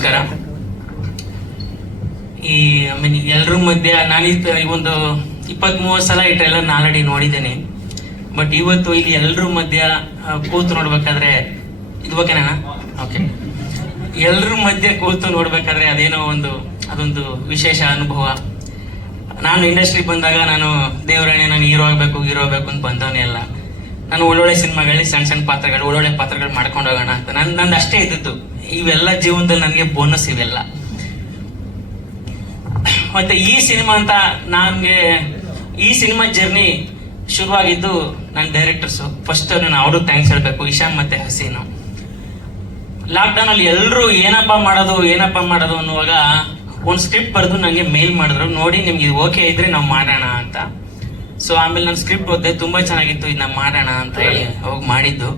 ನಮಸ್ಕಾರ. ಈ ಮೀನ್ ಎಲ್ರೂ ಮಧ್ಯೆ ನಾನು ಈ ಒಂದು ಇಪ್ಪತ್ತ್ ಮೂವತ್ತು ಸಲ ಈ ಟ್ರೈಲರ್ ಆಲ್ರೆಡಿ ನೋಡಿದ್ದೇನೆ. ಬಟ್ ಇವತ್ತು ಇಲ್ಲಿ ಎಲ್ಲರೂ ಮಧ್ಯ ಕೂತು ನೋಡ್ಬೇಕಾದ್ರೆ, ಇದು ಓಕೆನಾ ಓಕೆ ಎಲ್ಲರೂ ಮಧ್ಯೆ ಕೂತು ನೋಡ್ಬೇಕಾದ್ರೆ ಅದೇನೋ ಒಂದು, ಅದೊಂದು ವಿಶೇಷ ಅನುಭವ. ನಾನು ಇಂಡಸ್ಟ್ರಿ ಬಂದಾಗ ನಾನು ದೇವರಣೆ ನಾನು ಹೀರೋ ಆಗ್ಬೇಕು ಹೀರೋ ಆಗ್ಬೇಕು ಅಂತ ಬಂದವನೇ ಅಲ್ಲ. ನಾನು ಒಳ್ಳೊಳ್ಳೆ ಸಿನಿಮಾಗಳಲ್ಲಿ ಸಣ್ಣ ಸಣ್ಣ ಪಾತ್ರಗಳು, ಒಳ್ಳೊಳ್ಳೆ ಪಾತ್ರಗಳು ಮಾಡ್ಕೊಂಡು ಹೋಗೋಣ ಅಂತ. ನನ್ನ ನಂದು ಅಷ್ಟೇ ಇದ್ದಿತ್ತು ಇವೆಲ್ಲ ಜೀವನದಲ್ಲಿ ನನಗೆ ಬೋನಸ್ ಇವೆಲ್ಲ. ಮತ್ತೆ ಈ ಸಿನಿಮಾ ಅಂತ ನನಗೆ, ಈ ಸಿನಿಮಾ ಜರ್ನಿ ಶುರುವಾಗಿದ್ದು ನನ್ನ ಡೈರೆಕ್ಟರ್ಸ್ ಫಸ್ಟ್ ನಾನು ಅವರು ಥ್ಯಾಂಕ್ಸ್ ಹೇಳಬೇಕು, ಇಶಾನ್ ಮತ್ತೆ ಹಸೀನು. ಲಾಕ್ಡೌನ್ ಅಲ್ಲಿ ಎಲ್ಲರೂ ಏನಪ್ಪ ಮಾಡೋದು ಏನಪ್ಪ ಮಾಡೋದು ಅನ್ನುವಾಗ ಒಂದು ಸ್ಕ್ರಿಪ್ಟ್ ಬರೆದು ನನಗೆ ಮೇಲ್ ಮಾಡಿದ್ರು. ನೋಡಿ, ನಿಮ್ಗೆ ಇದು ಓಕೆ ಇದ್ರೆ ನಾವು ಮಾಡೋಣ ಅಂತ. ಸೊ ಆಮೇಲೆ ನಾನು ಸ್ಕ್ರಿಪ್ಟ್ ಓದಿದೆ, ತುಂಬಾ ಚೆನ್ನಾಗಿತ್ತು ಇದನ್ನ ಮಾಡೋಣ ಅಂತ ಹೇಳಿ ಅವಾಗ ಮಾಡಿದ್ದು.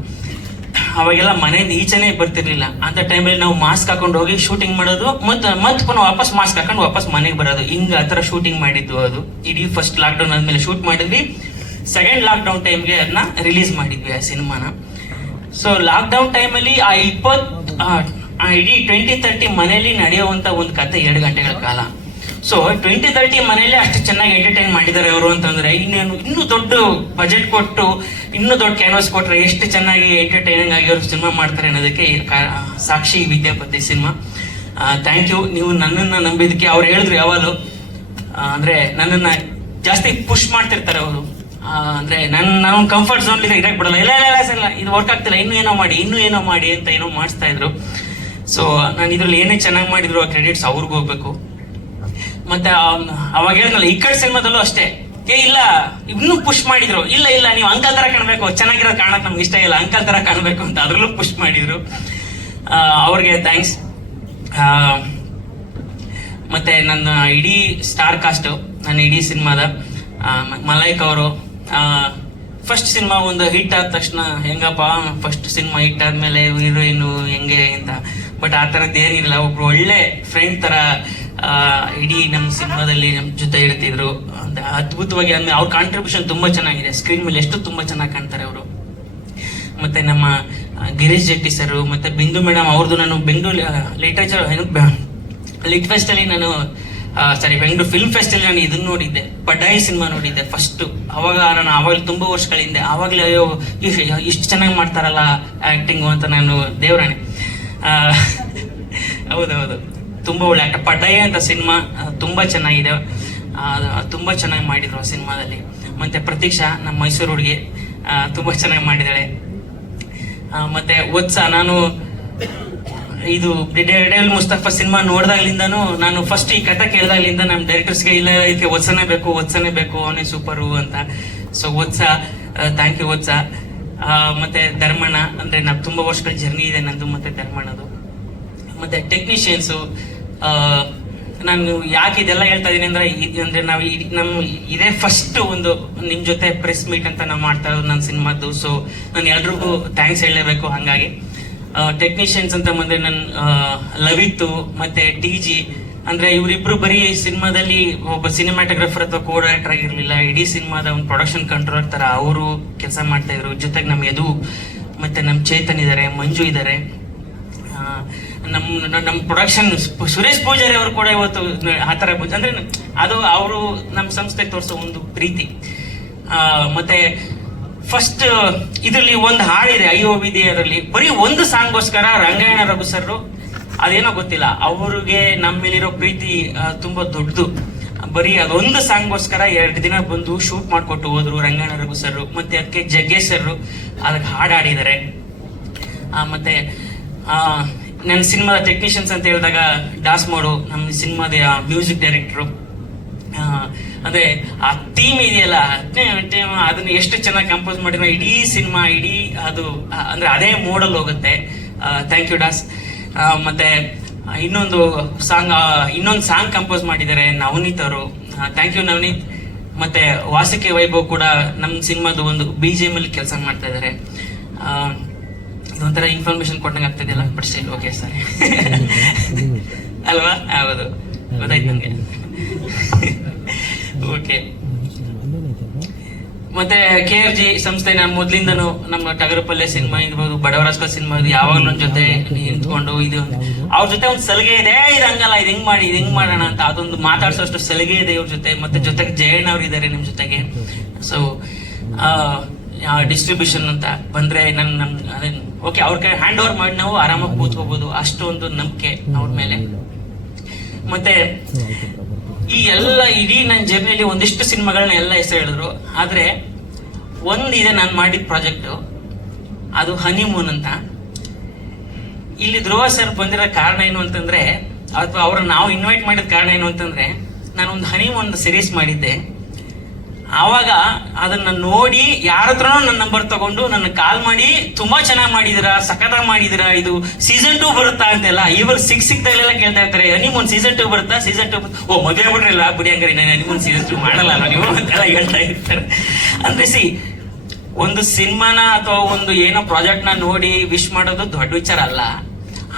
ಅವಾಗೆಲ್ಲ ಮನೆಯಿಂದ ಈಚೆನೆ ಬರ್ತಿರ್ಲಿಲ್ಲ. ಅಂತ ಟೈಮಲ್ಲಿ ನಾವು ಮಾಸ್ಕ್ ಹಾಕೊಂಡು ಹೋಗಿ ಶೂಟಿಂಗ್ ಮಾಡೋದು, ಮತ್ತೆ ಮತ್ತೆ ಪುನಃ ವಾಪಸ್ ಮಾಸ್ಕ್ ಹಾಕೊಂಡು ವಾಪಸ್ ಮನೆಗೆ ಬರೋದು. ಹಿಂಗ ಆ ಥರ ಶೂಟಿಂಗ್ ಮಾಡಿದ್ದು ಅದು. ಇಡೀ ಫಸ್ಟ್ ಲಾಕ್ಡೌನ್ ಆದ್ಮೇಲೆ ಶೂಟ್ ಮಾಡಿದ್ವಿ. ಸೆಕೆಂಡ್ ಲಾಕ್ ಲಾಕ್ಡೌನ್ ಟೈಮ್ಗೆ ಅದನ್ನ ರಿಲೀಸ್ ಮಾಡಿದ್ವಿ ಆ ಸಿನಿಮಾನ. ಸೊ ಲಾಕ್ಡೌನ್ ಟೈಮಲ್ಲಿ ಆ ಇಪ್ಪತ್ ಇಡೀ ಟ್ವೆಂಟಿ ತರ್ಟಿ ಮನೆಯಲ್ಲಿ ನಡೆಯುವಂತ ಒಂದು ಕತೆ ಎರಡು ಗಂಟೆಗಳ ಕಾಲ. ಸೊ ಟ್ವೆಂಟಿ ತರ್ಟಿ ಮನೆಯಲ್ಲಿ ಅಷ್ಟು ಚೆನ್ನಾಗಿ ಎಂಟರ್ಟೈನ್ ಮಾಡಿದ್ದಾರೆ ಅವರು ಅಂತಂದ್ರೆ ಇನ್ನೇನು, ಇನ್ನೂ ದೊಡ್ಡ ಬಜೆಟ್ ಕೊಟ್ಟು ಇನ್ನೂ ದೊಡ್ಡ ಕ್ಯಾನ್ವಾಸ್ ಕೊಟ್ಟರೆ ಎಷ್ಟು ಚೆನ್ನಾಗಿ ಎಂಟರ್ಟೈನಿಂಗ್ ಆಗಿ ಅವರು ಸಿನಿಮಾ ಮಾಡ್ತಾರೆ ಅನ್ನೋದಕ್ಕೆ ಸಾಕ್ಷಿ ವಿದ್ಯಾಪತಿ ಸಿನಿಮಾ ಥ್ಯಾಂಕ್ ಯು ನೀವು ನನ್ನನ್ನು ನಂಬಿದಕ್ಕೆ ಅವ್ರು ಹೇಳಿದ್ರು ಯಾವಾಗಲೂ. ಅಂದರೆ ನನ್ನನ್ನು ಜಾಸ್ತಿ ಪುಷ್ ಮಾಡ್ತಿರ್ತಾರೆ ಅವರು. ಅಂದರೆ ನನ್ನ ನಾನು ಕಂಫರ್ಟ್ ಝೋನ್ ಇರಕ್ ಬಿಡಲ್ಲ. ಇಲ್ಲ ಇಲ್ಲ ಇಲ್ಲ ಇದು ವರ್ಕ್ ಆಗ್ತಿಲ್ಲ. ಇನ್ನೂ ಏನೋ ಮಾಡಿ, ಇನ್ನೂ ಏನೋ ಮಾಡಿ ಅಂತ ಏನೋ ಮಾಡಿಸ್ತಾ ಇದ್ರು. ಸೊ ನಾನು ಇದ್ರಲ್ಲಿ ಏನೇ ಚೆನ್ನಾಗಿ ಮಾಡಿದ್ರು ಆ ಕ್ರೆಡಿಟ್ಸ್ ಅವ್ರಿಗೂ ಹೋಗ್ಬೇಕು. ಮತ್ತೆ ಅವಾಗ ಹೇಳಿದ್ನಲ್ಲ, ಈ ಕಡೆ ಸಿನಿಮಾದಲ್ಲೂ ಅಷ್ಟೇ. ಏ, ಇಲ್ಲ, ಇನ್ನೂ ಪುಷ್ ಮಾಡಿದ್ರು. ಇಲ್ಲ ಇಲ್ಲ, ನೀವು ಅಂಕಲ್ ತರ ಕಾಣಬೇಕು ಚೆನ್ನಾಗಿರೋದು ಕಾಣಕ್ ನಮ್ಗೆ ಇಷ್ಟ ಇಲ್ಲ ಅಂಕಲ್ ತರ ಕಾಣಬೇಕು ಅಂತ ಅದ್ರಲ್ಲೂ ಪುಷ್ ಮಾಡಿದ್ರು. ಅವ್ರಿಗೆ ಥ್ಯಾಂಕ್ಸ್ ಮತ್ತೆ ನನ್ನ ಇಡೀ ಸ್ಟಾರ್ ಕಾಸ್ಟ್ ನನ್ನ ಇಡೀ ಸಿನಿಮಾದ ಮಲೈಕ್ ಅವರು ಫಸ್ಟ್ ಸಿನಿಮಾ ಒಂದು ಹಿಟ್ ಆದ ತಕ್ಷಣ ಹೆಂಗಪ್ಪ ಫಸ್ಟ್ ಸಿನಿಮಾ ಹಿಟ್ ಆದ್ಮೇಲೆ ಹೀರೋಯಿನ್ ಹೆಂಗೆ ಅಂತ. ಬಟ್ ಆ ಥರದ್ದು ಏನಿಲ್ಲ, ಒಬ್ರು ಒಳ್ಳೆ ಫ್ರೆಂಡ್ ತರ ಇಡೀ ನಮ್ಮ ಸಿನಿಮಾದಲ್ಲಿ ನಮ್ಮ ಜೊತೆ ಇರ್ತಿದ್ರು. ಅದ್ಭುತವಾಗಿ ಅಂದ್ರೆ ಅವ್ರ ಕಾಂಟ್ರಿಬ್ಯೂಷನ್ ತುಂಬಾ ಚೆನ್ನಾಗಿದೆ. ಸ್ಕ್ರೀನ್ ಮೇಲೆ ಎಷ್ಟು ತುಂಬಾ ಚೆನ್ನಾಗಿ ಕಾಣ್ತಾರೆ ಅವರು. ಮತ್ತೆ ನಮ್ಮ ಗಿರೀಶ್ ಜೆಟ್ಟಿ ಸರ್, ಮತ್ತೆ ಬಿಂದು ಮೇಡಮ್ ಅವ್ರದ್ದು ನಾನು ಬೆಂಗಳೂರು ಲಿಟ್ರೇಚರ್ ಲಿಟ್ ಫೆಸ್ಟ್ ಅಲ್ಲಿ ನಾನು ಸಾರಿ ಬೆಂಗಳೂರು ಫಿಲ್ಮ್ ಫೆಸ್ಟ್ ಅಲ್ಲಿ ನಾನು ಇದನ್ನ ನೋಡಿದ್ದೆ. ಪಡ್ಡಾಯಿ ಸಿನಿಮಾ ನೋಡಿದ್ದೆ ಫಸ್ಟ್ ಅವಾಗ ನಾನು, ಅವಾಗ ತುಂಬಾ ವರ್ಷಗಳ ಹಿಂದೆ, ಅವಾಗಲೇ ಅಯ್ಯೋ, ಇಷ್ಟು ಚೆನ್ನಾಗಿ ಮಾಡ್ತಾರಲ್ಲ ಆಕ್ಟಿಂಗು ಅಂತ ನಾನು ದೇವರಾಣೆ. ಹೌದೌದು. ತುಂಬಾ ಒಳ್ಳೆ ಆಟ ಪಡ್ಡಾಯ ಅಂತ ಸಿನಿಮಾ ತುಂಬಾ ಚೆನ್ನಾಗಿದೆ. ತುಂಬ ಚೆನ್ನಾಗಿ ಮಾಡಿದ್ರು ಆ ಸಿನಿಮಾದಲ್ಲಿ ಮತ್ತೆ ಪ್ರತೀಕ್ಷಾ ನಮ್ಮ ಮೈಸೂರು ಹುಡುಗಿ ತುಂಬ ಚೆನ್ನಾಗಿ ಮಾಡಿದಾಳೆ. ಆ, ಮತ್ತೆ ಉತ್ಸ ನಾನು ಇದು ಡೆಲ್ ಮುಸ್ತಫಾ ಸಿನಿಮಾ ನೋಡ್ದಾಗ್ಲಿಂದಾನು ನಾನು ಫಸ್ಟ್ ಈ ಕಥೆ ಕೇಳಿದಾಗ್ಲಿಂದ ನಮ್ಮ ಡೈರೆಕ್ಟರ್ಸ್ಗೆ ಇಲ್ಲ ಇದಕ್ಕೆ ಒತ್ಸನೇ ಬೇಕು ಒತ್ಸನೇ ಬೇಕು ಅವನೇ ಸೂಪರು ಅಂತ. ಸೊ ಒತ್ಸ ಥ್ಯಾಂಕ್ ಯು ಒತ್ಸ ಮತ್ತೆ ಧರ್ಮಣ್ಣ ಅಂದ್ರೆ ನಾವು ತುಂಬಾ ವರ್ಷಗಳ ಜರ್ನಿ ಇದೆ ನಂದು ಮತ್ತೆ ಧರ್ಮಣ್ಣದು. ಮತ್ತೆ ಟೆಕ್ನಿಷಿಯನ್ಸು ನಾನು ಯಾಕೆ ಇದೆಲ್ಲ ಹೇಳ್ತಾ ಇದೀನಿ ಅಂದ್ರೆ ಅಂದ್ರೆ ನಾವು ನಮ್ಮ ನಮ್ ಇದೇ ಫಸ್ಟ್ ಒಂದು ನಿಮ್ ಜೊತೆ ಪ್ರೆಸ್ ಮೀಟ್ ಅಂತ ನಾವು ಮಾಡ್ತಾ ಇರೋದು ನನ್ನ ಸಿನಿಮಾದ್ದು. ಸೊ ನಾನು ಎಲ್ರಿಗೂ ಥ್ಯಾಂಕ್ಸ್ ಹೇಳಲೇಬೇಕು ಹಂಗಾಗಿ. ಟೆಕ್ನಿಷಿಯನ್ಸ್ ಅಂತ ಬಂದ್ರೆ ನನ್ನ ಲವಿತ್ತು ಮತ್ತೆ ಟಿ ಜಿ. ಅಂದ್ರೆ ಇವರಿಬ್ರು ಬರೀ ಸಿನಿಮಾದಲ್ಲಿ ಒಬ್ಬ ಸಿನಿಮಾಟೋಗ್ರಫರ್ ಅಥವಾ ಕೋ ಡೈರೆಕ್ಟರ್ ಆಗಿರಲಿಲ್ಲ. ಇಡೀ ಸಿನಿಮಾದ ಒಂದು ಪ್ರೊಡಕ್ಷನ್ ಕಂಟ್ರೋಲರ್ ತರ ಅವರು ಕೆಲಸ ಮಾಡ್ತಾ ಇದ್ರು. ಜೊತೆಗೆ ನಮ್ಮ ಯದು ಮತ್ತೆ ನಮ್ಮ ಚೇತನ್ ಇದಾರೆ, ಮಂಜು ಇದಾರೆ. ಆ, ನಮ್ಮ ಪ್ರೊಡಕ್ಷನ್ ಸುರೇಶ್ ಪೂಜಾರಿ ಅವರು ಕೂಡ ಇವತ್ತು ಆ ಥರ ಅಂದ್ರೆ ಅದು ಅವರು ನಮ್ಮ ಸಂಸ್ಥೆಗೆ ತೋರಿಸೋ ಒಂದು ಪ್ರೀತಿ. ಮತ್ತೆ ಫಸ್ಟ್ ಇದರಲ್ಲಿ ಒಂದು ಹಾಡಿದೆ ಅಯ್ಯೋ ವಿಧಿಯರಲ್ಲಿ ಬರೀ ಒಂದು ಸಾಂಗ್ಗೋಸ್ಕರ ರಂಗಾಯಣ ರಘು ಸರ್ ಅದೇನೋ ಗೊತ್ತಿಲ್ಲ. ಅವ್ರಿಗೆ ನಮ್ಮ ಮೇಲಿರೋ ಪ್ರೀತಿ ತುಂಬಾ ದೊಡ್ಡದು. ಬರೀ ಅದೊಂದು ಸಾಂಗ್ಗೋಸ್ಕರ ಎರಡು ದಿನ ಬಂದು ಶೂಟ್ ಮಾಡಿಕೊಟ್ಟು ಹೋದ್ರು ರಂಗಾಯಣ ರಘು ಸರ್ ಮತ್ತೆ ಅದಕ್ಕೆ ಜಗ್ಗೇಶ್ ಸರ್ ಅದಕ್ಕೆ ಹಾಡಾಡಿದ್ದಾರೆ ಮತ್ತೆ ನನ್ನ ಸಿನಿಮಾದ ಟೆಕ್ನಿಷಿಯನ್ಸ್ ಅಂತ ಹೇಳಿದಾಗ ಡಾಸ್ ಮೋಡು ನಮ್ಮ ಸಿನಿಮಾದ ಮ್ಯೂಸಿಕ್ ಡೈರೆಕ್ಟ್ರು ಅದೇ ಆ ಥೀಮ್ ಇದೆಯಲ್ಲ theme, ಅದನ್ನ ಎಷ್ಟು ಚೆನ್ನಾಗಿ ಕಂಪೋಸ್ ಮಾಡಿದ್ರೆ ಇಡೀ ಸಿನಿಮಾ ಇಡೀ ಅದು ಅಂದ್ರೆ ಅದೇ ಮೋಡಲ್ಲಿ ಹೋಗುತ್ತೆ. ಥ್ಯಾಂಕ್ ಯು ಡಾಸ್ ಮತ್ತೆ ಇನ್ನೊಂದು ಸಾಂಗ್ ಇನ್ನೊಂದು ಸಾಂಗ್ ಕಂಪೋಸ್ ಮಾಡಿದ್ದಾರೆ ನವನೀತ್ ಅವರು ಥ್ಯಾಂಕ್ ಯು ನವನೀತ್. ಮತ್ತೆ ವಾಸಿಕೆ ವೈಭವ್ ಕೂಡ ನಮ್ಮ ಸಿನಿಮಾದ ಒಂದು ಬಿ ಜಿ ಎಂ ಅಲ್ಲಿ ಕೆಲಸ ಮಾಡ್ತಾ ಇದ್ದಾರೆ ಇದೊಂಥರ ಇನ್ಫಾರ್ಮೇಶನ್ ಕೊಟ್ಟಂಗೆ ಆಗ್ತಿದೆಯಲ್ಲ ಬಟ್ ಸ್ಟಿಲ್ ಓಕೆ ಸರ್ ಅಲ್ವಾ? ಹೌದು. ಗೊತ್ತಾಯ್ತು ನನಗೆ ಓಕೆ ಮತ್ತೆ ಕೆ ಆರ್ ಜಿ ಸಂಸ್ಥೆ ನಾನು ಮೊದ್ಲಿಂದನು ನಮ್ಮ ಟಗರಪಲ್ಲೆ ಸಿನಿಮಾ ಇರ್ಬೋದು ಬಡವರಾಸ್ಕ ಸಿನಿಮಾ ಇದು ಯಾವಾಗಲೂ ನನ್ನ ಜೊತೆ ನಿಂತ್ಕೊಂಡು ಇದು ಅವ್ರ ಜೊತೆ ಒಂದು ಸಲಿಗೆ ಇದೆ "ಏ, ಇದು ಹಂಗಲ್ಲ ಇದು ಹೆಂಗ್ ಮಾಡಿ ಇದು ಹೆಂಗ್ ಮಾಡೋಣ ಅಂತ ಅದೊಂದು ಮಾತಾಡ್ಸೋಷ್ಟು ಸಲಿಗೆ ಇದೆ ಇವ್ರ ಜೊತೆ. ಮತ್ತೆ ಜೊತೆಗೆ ಜಯಣ್ಣ ಅವ್ರು ಇದ್ದಾರೆ ನಿಮ್ಮ ಜೊತೆಗೆ. ಸೊ ಡಿಸ್ಟ್ರಿಬ್ಯೂಷನ್ ಅಂತ ಬಂದ್ರೆ ನಮ್ಮ ನಮ್ ಓಕೆ ಅವ್ರ ಕೈ ಹ್ಯಾಂಡ್ ಓವರ್ ಮಾಡಿ ನಾವು ಆರಾಮಾಗಿ ಕೂತ್ಕೋಬಹುದು ಅಷ್ಟೊಂದು ನಂಬಿಕೆ ಅವ್ರ ಮೇಲೆ. ಮತ್ತೆ ಈ ಎಲ್ಲ ಇಡೀ ನನ್ನ ಜರ್ನಿಯಲ್ಲಿ ಒಂದಿಷ್ಟು ಸಿನಿಮಾಗಳನ್ನ ಎಲ್ಲ ಹೆಸರು ಹೇಳಿದ್ರು. ಆದ್ರೆ ಒಂದಿದೆ ನಾನು ಮಾಡಿದ ಪ್ರಾಜೆಕ್ಟ್ ಅದು ಹನಿಮೂನ್ ಅಂತ. ಇಲ್ಲಿ ಧ್ರುವ ಸರ್ ಬಂದಿರೋ ಕಾರಣ ಏನು ಅಂತಂದ್ರೆ, ಅಥವಾ ಅವ್ರನ್ನ ನಾವು ಇನ್ವೈಟ್ ಮಾಡಿದ ಕಾರಣ ಏನು ಅಂತಂದ್ರೆ ನಾನು ಒಂದು ಹನಿಮೂನ್ ಸೀರೀಸ್ ಮಾಡಿದ್ದೆ. ಆವಾಗ ಅದನ್ನ ನೋಡಿ ಯಾರ ಹತ್ರನೂ ನನ್ನ ನಂಬರ್ ತಗೊಂಡು ನನ್ನ ಕಾಲ್ ಮಾಡಿ, ತುಂಬಾ ಚೆನ್ನಾಗಿ ಮಾಡಿದಿರಾ, ಸಖತ್ತಾಗಿ ಮಾಡಿದಿರಾ ಇದು? ಸೀಸನ್ ಟೂ ಬರುತ್ತಾ ಅಂತೆಲ್ಲ ಇವಾಗ ಸಿಕ್ಸ್ ಸಿಕ್ದಾಗಲೆಲ್ಲ ಕೇಳ್ತಾ ಇರ್ತಾರೆ ನಿಮ್ಗೊಂದು ಸೀಸನ್ ಟೂ ಬರುತ್ತಾ? ಸೀಸನ್ ಟೂ ಓ, ಮದುವೆ ಬಿಡ್ರಲ್ಲ ಬಿಡಿ ಹಂಗಾರೆ ನಾನು ಒಂದು ಸೀಸನ್ ಟೂ ಮಾಡಲ್ಲ ನೀವು? ಅಂತೆಲ್ಲ ಹೇಳ್ತಾ ಇರ್ತಾರೆ. ಅಂದ್ರೆ ಸಿ ಒಂದು ಸಿನಿಮಾನ ಅಥವಾ ಒಂದು ಏನೋ ಪ್ರಾಜೆಕ್ಟ್ನ ನೋಡಿ ವಿಶ್ ಮಾಡೋದು ದೊಡ್ಡ ವಿಚಾರ ಅಲ್ಲ.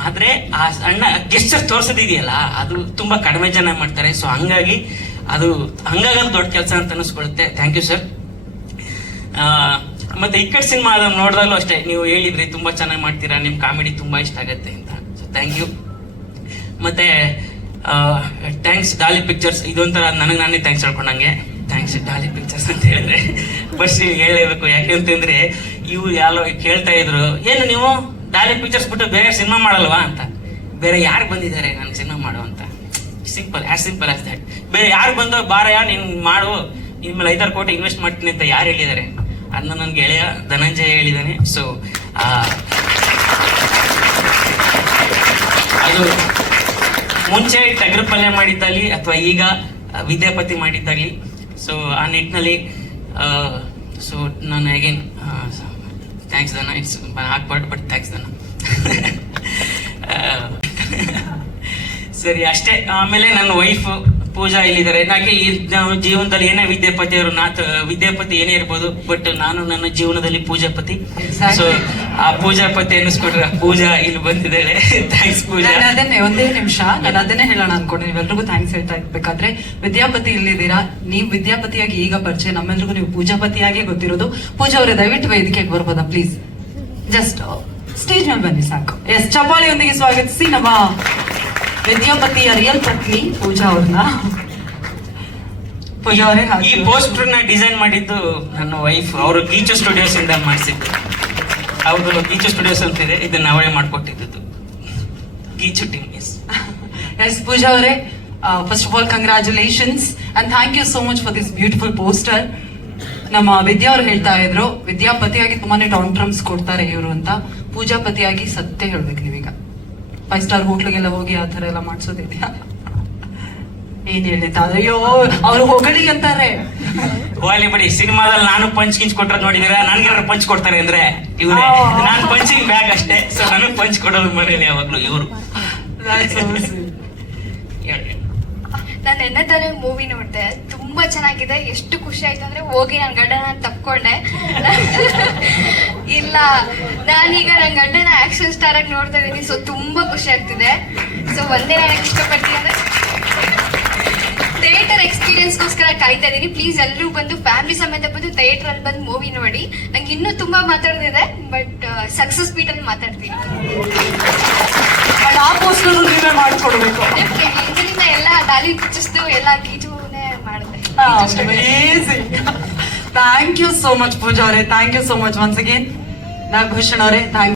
ಆದ್ರೆ ಆ ಸಣ್ಣ ಗೆಸ್ಟರ್ ತೋರಿಸೋದಿದೆಯಲ್ಲ, ಅದು ತುಂಬಾ ಕಡಿಮೆ ಜನ ಮಾಡ್ತಾರೆ. ಸೊ ಹಂಗಾಗಿ ಅದು ಹಂಗಾಗಂತ ದೊಡ್ಡ ಕೆಲಸ ಅಂತ ಅನಿಸ್ಕೊಳ್ಳುತ್ತೆ ಥ್ಯಾಂಕ್ ಯು ಸರ್ ಮತ್ತೆ ಇಕ್ಕಟ್ ಸಿನಿಮಾ ಅದನ್ನ ನೋಡಿದಾಗಲೂ ಅಷ್ಟೇ, ನೀವು ಹೇಳಿದ್ರಿ ತುಂಬಾ ಚೆನ್ನಾಗಿ ಮಾಡ್ತೀರಾ ನಿಮ್ಮ ಕಾಮಿಡಿ ತುಂಬಾ ಇಷ್ಟ ಆಗತ್ತೆ ಅಂತ. ಸೊ ಥ್ಯಾಂಕ್ ಯು ಮತ್ತೆ ಥ್ಯಾಂಕ್ಸ್ ಡಾಲಿ ಪಿಕ್ಚರ್ಸ್ ಇದೊಂಥರ ನನಗೆ ನಾನೇ ಥ್ಯಾಂಕ್ಸ್ ಹೇಳ್ಕೊಂಡಂಗೆ. ಥ್ಯಾಂಕ್ಸ್ ಡಾಲಿ ಪಿಕ್ಚರ್ಸ್ ಅಂತ ಹೇಳಿದ್ರೆ. ಬಸ್ ಹೇಳಬೇಕು ಯಾಕೆ ಅಂತಂದ್ರೆ ಇವು ಯಾರೋ ಕೇಳ್ತಾ ಇದ್ರು, ಏನು ನೀವು ಡಾಲಿ ಪಿಕ್ಚರ್ಸ್ ಬಿಟ್ಟು ಬೇರೆ ಸಿನಿಮಾ ಮಾಡಲ್ವಾ? ಅಂತ. ಬೇರೆ ಯಾರು ಬಂದಿದ್ದಾರೆ ನಾನು ಸಿನಿಮಾ ಮಾಡು ಅಂತ. Simple as simple as that ಬೇರೆ ಯಾರು ಬಂದೋ ಬಾರಯ್ಯ ನೀನು ಮಾಡು ನಿಮ್ಮ ಐದಾರು ಕೋಟಿ ಇನ್ವೆಸ್ಟ್ ಮಾಡ್ತೀನಿ ಅಂತ ಯಾರು ಹೇಳಿದ್ದಾರೆ? ಅದನ್ನ ನನ್ ಗೆಳೆಯ ಧನಂಜಯ ಹೇಳಿದ್ದಾನೆ. ಸೊ ಅದು ಮುಂಚೆ ಟಗರ ಪಲ್ಯ ಮಾಡಿದ್ದಾಗಲಿ ಅಥವಾ ಈಗ ವಿದ್ಯಾಪತಿ ಮಾಡಿದ್ದಾಗಲಿ. ಸೊ ಆ ನಿಟ್ಟಿನಲ್ಲಿ ಸೊ ನಾನು ಅಗೇನ್ ಥ್ಯಾಂಕ್ಸ್ ದನ. ಇಟ್ಸ್ ಹಾಕ್ಬಾರ್ದು ಬಟ್ ಥ್ಯಾಂಕ್ಸ್ ದನ. ಸರಿ ಅಷ್ಟೇ. ಆಮೇಲೆ ನನ್ನ ವೈಫ್ ಪೂಜಾ ಇಲ್ಲಿದ್ದಾರೆ. ಯಾಕೆ ಈ ನಾವು ಜೀವನದಲ್ಲಿ ಏನೇ ವಿದ್ಯಾಪತಿ ಅವರು ನಾತ್ ವಿದ್ಯಾಪತಿ ಏನೇ ಇರ್ಬೋದು ಬಟ್ ನಾನು ನನ್ನ ಜೀವನದಲ್ಲಿ ಪೂಜಾಪತಿ. ಸೊ ಆ ಪೂಜಾಪತಿ ಅನ್ನಿಸ್ಕೊಟ್ರೆ ಪೂಜಾ ಇಲ್ಲಿ ಬಂದಿದ್ದಾಳೆ. ಥ್ಯಾಂಕ್ಸ್ ಪೂಜಾ. ನಾನು ಅದನ್ನೇ ಒಂದೇ ನಿಮಿಷ ನಾನು ಅದನ್ನೇ ಹೇಳೋಣ ಅನ್ಕೊಂಡೆ. ನೀವೆಲ್ರಿಗೂ ಥ್ಯಾಂಕ್ಸ್ ಹೇಳ್ತಾ ಇರ್ಬೇಕಾದ್ರೆ ವಿದ್ಯಾಪತಿ ಇಲ್ಲಿದ್ದೀರಾ? ನೀವು ವಿದ್ಯಾಪತಿಯಾಗಿ ಈಗ ಪರಿಚಯ ನಮ್ಮೆಲ್ರಿಗೂ ನೀವು ಪೂಜಾಪತಿಯಾಗಿ ಗೊತ್ತಿರೋದು. ಪೂಜಾ ಅವರೇ ದಯವಿಟ್ಟು ವೇದಿಕೆಗೆ ಬರ್ಬೋದಾ ಪ್ಲೀಸ್ ಜಸ್ಟ್ ಸ್ಟೇಜ್ ಮೇಲೆ ಬನ್ನಿ ಸಾಕು. ಎಸ್ ಚಪಾಳಿಯೊಂದಿಗೆ ಸ್ವಾಗತಿಸಿ ನಮ್ಮ ವಿದ್ಯಾಪತಿಯ ರಿಯಲ್ ಪತ್ನಿ ಪೂಜಾ ಅವ್ರನ್ನ. ಪೂಜಾ ಅವರೇ ಈ ಪೋಸ್ಟರ್ನ ಡಿಸೈನ್ ಮಾಡಿದ್ದು ನನ್ನ ವೈಫ್ ಅವರು ಟೀಚರ್ ಸ್ಟುಡಿಯೋಸ್ ಇಂದ ಮಾಡಿಸಿದ್ದು. ಹೌದು ಗೀಚ ಸ್ಟುಡಿಯೋಸ್ ಅಂತಿದೆ ಇದನ್ನ ಅವಳೇ ಮಾಡ್ಕೊಟ್ಟಿದ್ದು Geechu team S S Pooja ಅವರೇ first of all congratulations and thank you so much for this beautiful poster ನಮ್ಮ ವಿದ್ಯಾ ಅವರು ಹೇಳ್ತಾ ಇದ್ರು ವಿದ್ಯಾಪತಿಯಾಗಿ ತುಂಬಾನೇ ಟಾಂಟ್ರಮ್ಸ್ ಕೊಡ್ತಾರೆ ಇವರು ಅಂತ. ಪೂಜಾಪತಿಯಾಗಿ ಸತ್ಯ ಹೇಳ್ಬೇಕು ನೀವೀಗ. ಫೈವ್ ಸ್ಟಾರ್ ಹೋಟ್ಲಿಗೆಲ್ಲ ಹೋಗಿ ಆ ಥರ ಎಲ್ಲ ಮಾಡಿಸೋದಿದೆಯಾ ಏನ್ ಹೇಳಿದ ಅಯ್ಯೋ ಅವ್ರು ಹೊಗಳಿ ಅಂತಾರೆ. ಹೋಗ್ಲಿ ಬಿಡಿ ಸಿನಿಮಾದಲ್ಲಿ ನಾನು ಪಂಚ್ ಕಿಂಚ್ ಕೊಟ್ಟರೆ ನೋಡಿದಿರ ನನ್ಗೆ ಪಂಚ್ ಕೊಡ್ತಾರೆ ಅಂದ್ರೆ? ಇವ್ರೆ ನಾನ್ ಪಂಚಿಂಗ್ ಬ್ಯಾಗ್ ಅಷ್ಟೇ. ಸೊ ನನಗೆ ಪಂಚ್ ಕೊಡೋದು ಮನೇಲಿ ಯಾವಾಗ್ಲೂ ಇವರು. ನಾನು ಎಣ್ಣೆ ತಾನೇ ಮೂವಿ ನೋಡಿದೆ. ತುಂಬಾ ಚೆನ್ನಾಗಿದೆ. ಎಷ್ಟು ಖುಷಿ ಆಯ್ತು ಅಂದ್ರೆ ಹೋಗಿ ನನ್ನ ಗಂಡನ ತಪ್ಕೊಂಡೆ. ಇಲ್ಲ. ನಾನೀಗ ನನ್ನ ಗಂಡನ ಆಕ್ಷನ್ ಸ್ಟಾರ್ ಆಗಿ ನೋಡ್ತಾ ಇದ್ದೀನಿ ಸೊ ತುಂಬಾ ಖುಷಿ ಆಗ್ತಿದೆ. ಸೊ ಒಂದೇ ನಾನು ಇಷ್ಟಪಡ್ತೀನಿ ಅಂದ್ರೆ ಥಿಯೇಟರ್ ಎಕ್ಸ್ಪೀರಿಯನ್ಸ್ಗೋಸ್ಕರ ಕಾಯ್ತಾ ಇದೀನಿ. ಪ್ಲೀಸ್ ಎಲ್ಲರೂ ಬಂದು ಫ್ಯಾಮಿಲಿ ಸಮೇತ ಬಂದು ಥಿಯೇಟರ್ ಅಲ್ಲಿ ಬಂದು ಮೂವಿ ನೋಡಿ. ನಂಗೆ ಇನ್ನೂ ತುಂಬಾ ಮಾತಾಡೋದಿದೆ ಬಟ್ ಸಕ್ಸಸ್ ಬೀಟ್ ಅಲ್ಲಿ ಮಾತಾಡ್ತೀನಿ ಮಾಡ್ಕೊಡ್ಬೇಕು. ಇದರಿಂದ ಎಲ್ಲ ಪಿಕ್ಚರ್ಸ್ದು ಎಲ್ಲ ಗೀಚುನೇ ಮಾಡಿದೆ thank you so much Pooja ಅವರೇ thank you so much once again Nagabhushan ಅವರೇ ಥ್ಯಾಂಕ್